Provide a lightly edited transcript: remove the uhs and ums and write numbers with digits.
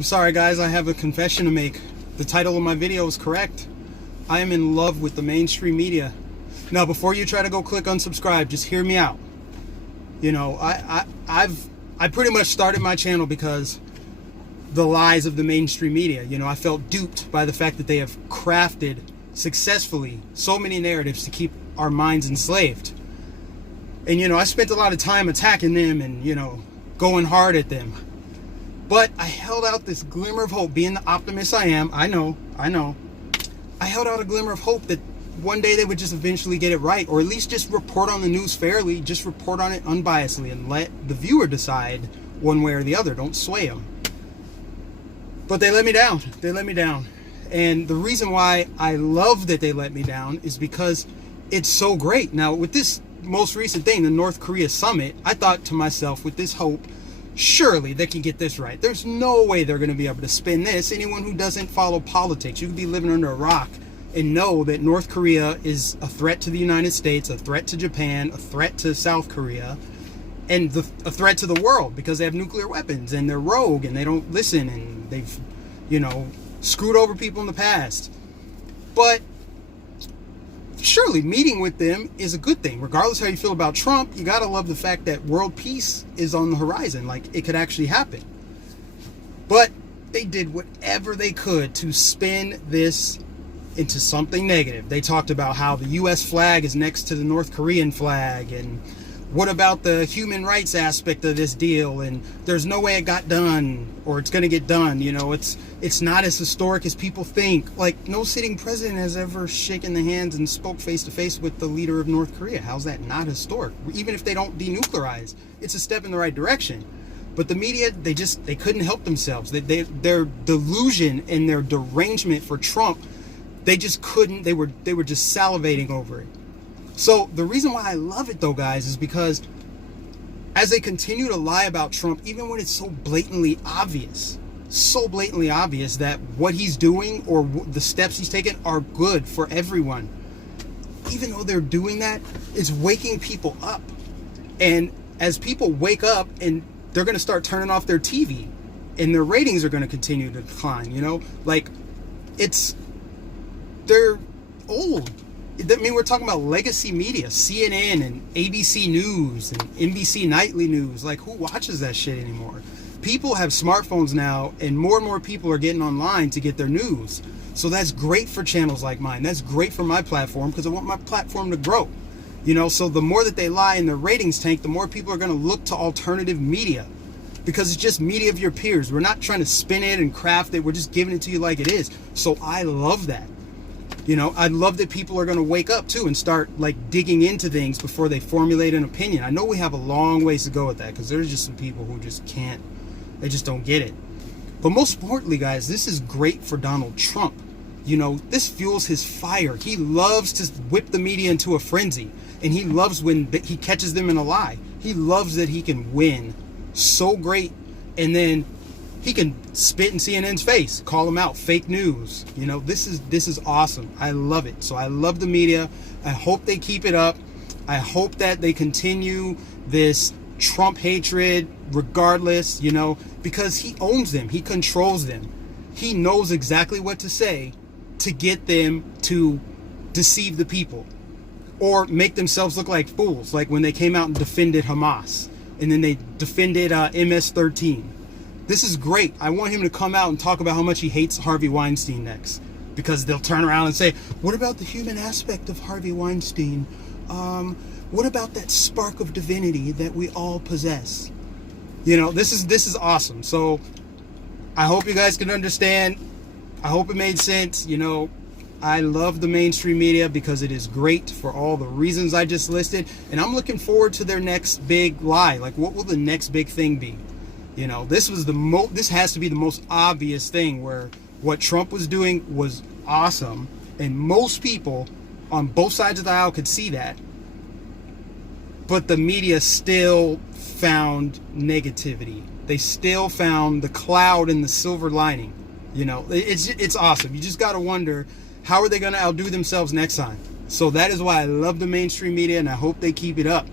I'm sorry guys, I have a confession to make. The title of my video is correct. I am in love with the mainstream media. Now, before you try to go click unsubscribe, just hear me out. You know, I pretty much started my channel because the lies of the mainstream media. You know, I felt duped by the fact that they have crafted successfully so many narratives to keep our minds enslaved. And, you know, I spent a lot of time attacking them and, you know, going hard at them. But I held out this glimmer of hope, being the optimist I am. I know. I held out a glimmer of hope that one day they would just eventually get it right, or at least just report on the news fairly, just report on it unbiasedly and let the viewer decide one way or the other. Don't sway them. But they let me down. They let me down. And the reason why I love that they let me down is because it's so great. Now, with this most recent thing, the North Korea summit, I thought to myself, with this hope, surely they can get this right. There's no way they're going to be able to spin this. Anyone who doesn't follow politics, you could be living under a rock and know that North Korea is a threat to the United States, a threat to Japan, a threat to South Korea, and a threat to the world because they have nuclear weapons and they're rogue and they don't listen and they've, you know, screwed over people in the past. But surely meeting with them is a good thing. Regardless how you feel about Trump, you gotta love the fact that world peace is on the horizon. Like, it could actually happen. But they did whatever they could to spin this into something negative. They talked about how the US flag is next to the North Korean flag, and what about the human rights aspect of this deal, and there's no way it got done or it's going to get done. You know, it's not as historic as people think. Like, no sitting president has ever shaken the hands and spoke face to face with the leader of North Korea. How's that not historic? Even if they don't denuclearize, it's a step in the right direction. But the media, they couldn't help themselves. Their delusion and their derangement for Trump, they just couldn't. They were just salivating over it. So the reason why I love it though, guys, is because as they continue to lie about Trump, even when it's so blatantly obvious that what he's doing or the steps he's taken are good for everyone, even though they're doing that, it's waking people up. And as people wake up, and they're going to start turning off their TV and their ratings are going to continue to decline, you know, like they're old. I mean, we're talking about legacy media, CNN and ABC News and NBC Nightly News. Like, who watches that shit anymore? People have smartphones now, and more people are getting online to get their news. So that's great for channels like mine. That's great for my platform because I want my platform to grow. You know, so the more that they lie and their ratings tank, the more people are going to look to alternative media because it's just media of your peers. We're not trying to spin it and craft it. We're just giving it to you like it is. So I love that. You know, I love that people are going to wake up too and start like digging into things before they formulate an opinion. I know we have a long ways to go with that because there's just some people who just can't, they just don't get it. But most importantly, guys, this is great for Donald Trump. You know, this fuels his fire. He loves to whip the media into a frenzy, and he loves when he catches them in a lie. He loves that he can win so great, and then he can spit in CNN's face, call them out, fake news. You know, this is awesome. I love it. So I love the media. I hope they keep it up. I hope that they continue this Trump hatred regardless, you know, because he owns them. He controls them. He knows exactly what to say to get them to deceive the people or make themselves look like fools, like when they came out and defended Hamas and then they defended MS-13. This is great. I want him to come out and talk about how much he hates Harvey Weinstein next, because they'll turn around and say, what about the human aspect of Harvey Weinstein? What about that spark of divinity that we all possess? You know, this is awesome. So I hope you guys can understand. I hope it made sense. You know, I love the mainstream media because it is great for all the reasons I just listed. And I'm looking forward to their next big lie. Like, what will the next big thing be? You know, this has to be the most obvious thing, where what Trump was doing was awesome, and most people on both sides of the aisle could see that, but the media still found negativity. They still found the cloud in the silver lining. You know, it's awesome. You just got to wonder, how are they going to outdo themselves next time? So that is why I love the mainstream media, and I hope they keep it up.